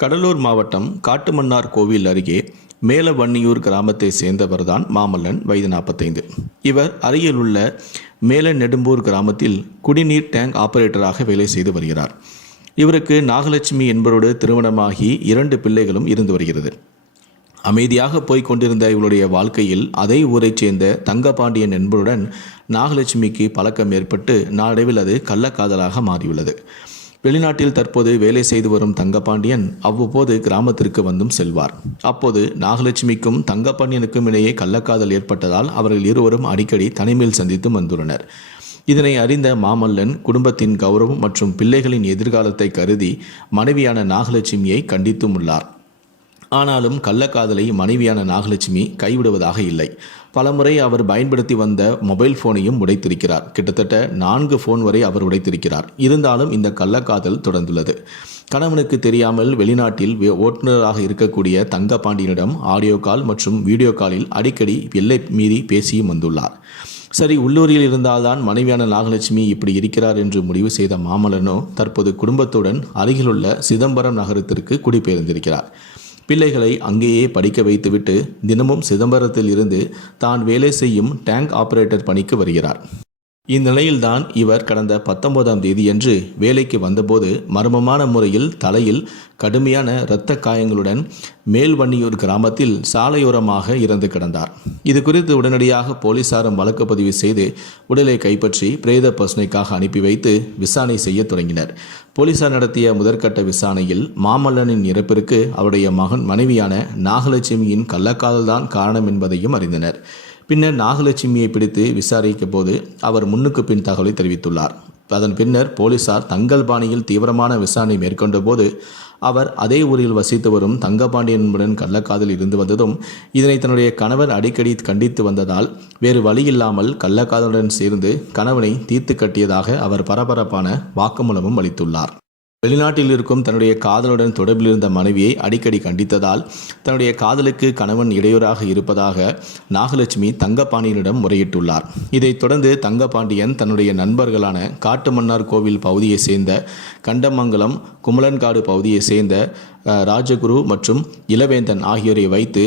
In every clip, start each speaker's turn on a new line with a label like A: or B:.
A: கடலூர் மாவட்டம் காட்டுமன்னார் கோவில் அருகே மேலவன்னியூர் கிராமத்தை சேர்ந்தவர்தான் மாமல்லன் வயது நாற்பத்தைந்து இவர் அருகிலுள்ள மேல நெடும்பூர் கிராமத்தில் குடிநீர் டேங்க் ஆபரேட்டராக வேலை செய்து வருகிறார். இவருக்கு நாகலட்சுமி என்பவரோடு திருமணமாகி இரண்டு பிள்ளைகளும் இருந்து வருகிறது. அமைதியாக போய்க் கொண்டிருந்த இவளுடைய வாழ்க்கையில் அதே ஊரைச் சேர்ந்த தங்கபாண்டியன் என்பவருடன் நாகலட்சுமிக்கு பழக்கம் ஏற்பட்டு நாளடைவில் அது கள்ளக்காதலாக மாறியுள்ளது. வெளிநாட்டில் தற்போது வேலை செய்து வரும் தங்கபாண்டியன் அவ்வப்போது கிராமத்திற்கு வந்தும் செல்வார். அப்போது நாகலட்சுமிக்கும் தங்கபாண்டியனுக்கும் இடையே கள்ளக்காதல் ஏற்பட்டதால் அவர்கள் இருவரும் அடிக்கடி தனிமையில் சந்தித்து வந்துள்ளனர். இதனை அறிந்த மாமல்லன் குடும்பத்தின் கௌரவம் மற்றும் பிள்ளைகளின் எதிர்காலத்தை கருதி மனைவியான நாகலட்சுமியை கண்டித்தும் உள்ளார். ஆனாலும் கள்ளக்காதலை மனைவியான நாகலட்சுமி கைவிடுவதாக இல்லை. பலமுறை அவர் பயன்படுத்தி வந்த மொபைல் ஃபோனையும் உடைத்திருக்கிறார். கிட்டத்தட்ட நான்கு ஃபோன் வரை அவர் உடைத்திருக்கிறார். இருந்தாலும் இந்த கள்ளக்காதல் தொடர்ந்துள்ளது. கணவனுக்கு தெரியாமல் வெளிநாட்டில் ஓட்டுநராக இருக்கக்கூடிய தங்கபாண்டியனிடம் ஆடியோ கால் மற்றும் வீடியோ காலில் அடிக்கடி எல்லை மீறி பேசியும் வந்துள்ளார். சரி உள்ளூரில் இருந்தால்தான் மனைவியான நாகலட்சுமி இப்படி இருக்கிறார் என்று முடிவு செய்த மாமலனோ தற்போது குடும்பத்துடன் அருகிலுள்ள சிதம்பரம் நகரத்திற்கு குடிபெயர்ந்திருக்கிறார். பிள்ளைகளை அங்கேயே படிக்க வைத்துவிட்டு தினமும் சிதம்பரத்தில் இருந்து தான் வேலை செய்யும் டேங்க் ஆபரேட்டர் பணிக்கு வருகிறார். இந்நிலையில்தான் இவர் கடந்த பத்தொன்பதாம் தேதியன்று வேலைக்கு வந்தபோது மர்மமான முறையில் தலையில் கடுமையான இரத்த காயங்களுடன் மேல்வன்னியூர் கிராமத்தில் சாலையோரமாக இறந்து கிடந்தார். இது குறித்து உடனடியாக போலீசாரும் வழக்கு பதிவு செய்து உடலை கைப்பற்றி பிரேத பசுனைக்காக அனுப்பி வைத்து விசாரணை செய்ய தொடங்கினர். போலீசார் நடத்திய முதற்கட்ட விசாரணையில் மாமல்லனின் இறப்பிற்கு அவருடைய மகன் மனைவியான நாகலட்சுமியின் கள்ளக்காதல்தான் காரணம் என்பதையும் அறிந்தனர். பின்னர் நாகலட்சுமியை பிடித்து விசாரிக்க போது அவர் முன்னுக்கு பின் தகவலை தெரிவித்துள்ளார். அதன் பின்னர் போலீசார் தங்கள் பாணியில் தீவிரமான விசாரணை மேற்கொண்ட போது அவர் அதே ஊரில் வசித்து வரும் தங்கபாண்டியனுடன் கள்ளக்காதல் இருந்து வந்ததும் இதனை தன்னுடைய கணவர் அடிக்கடி கண்டித்து வந்ததால் வேறு வழியில்லாமல் கள்ளக்காதலுடன் சேர்ந்து கணவனை தீர்த்து கட்டியதாக அவர் பரபரப்பான வாக்குமூலமும் அளித்துள்ளார். வெளிநாட்டில் இருக்கும் தன்னுடைய காதலுடன் தொடர்பில் இருந்த மனைவியை அடிக்கடி கண்டித்ததால் தன்னுடைய காதலுக்கு கணவன் இடையூறாக இருப்பதாக நாகலட்சுமி தங்கபாண்டியனிடம் முறையிட்டுள்ளார். இதைத் தொடர்ந்து தங்கபாண்டியன் தன்னுடைய நண்பர்களான காட்டுமன்னார் கோவில் பகுதியைச் சேர்ந்த கண்டமங்கலம் குமலன்காடு பகுதியைச் சேர்ந்த ராஜகுரு மற்றும் இளவேந்தன் ஆகியோரை வைத்து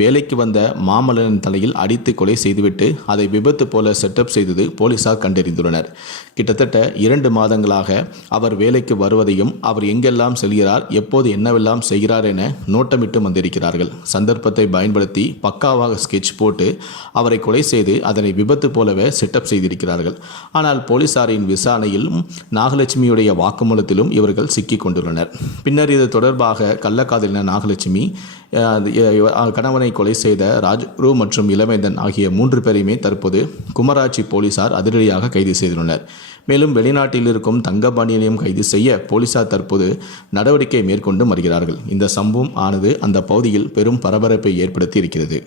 A: வேலைக்கு வந்த மாமல்லனின் தலையில் அடித்து கொலை செய்துவிட்டு அதை விபத்து போல செட்டப் செய்தது போலீசார் கண்டறிந்துள்ளனர். கிட்டத்தட்ட இரண்டு மாதங்களாக அவர் வேலைக்கு வருவதையும் அவர் எங்கெல்லாம் செல்கிறார் எப்போது என்னவெல்லாம் செய்கிறார் என நோட்டமிட்டு வந்திருக்கிறார்கள். சந்தர்ப்பத்தை பயன்படுத்தி பக்காவாக ஸ்கெட்ச் போட்டு அவரை கொலை செய்து அதனை விபத்து போலவே செட்டப் செய்திருக்கிறார்கள். ஆனால் போலீசாரின் விசாரணையிலும் நாகலட்சுமியுடைய வாக்குமூலத்திலும் இவர்கள் சிக்கிக் கொண்டுள்ளனர். பின்னர் இது தொடர்பாக கள்ளக்காதலின நாகலட்சுமி கணவனை கொலை செய்த ராஜ்குரு மற்றும் இளவேந்தன் ஆகிய மூன்று பேரையுமே தற்போது குமராட்சி போலீசார் அதிரடியாக கைது செய்துள்ளனர். மேலும் வெளிநாட்டில் இருக்கும் தங்கபாண்டியனையும் கைது செய்ய போலீசார் தற்போது நடவடிக்கை மேற்கொண்டு வருகிறார்கள். இந்த சம்பவம் ஆனது அந்த பகுதியில் பெரும் பரபரப்பை ஏற்படுத்தி இருக்கிறது.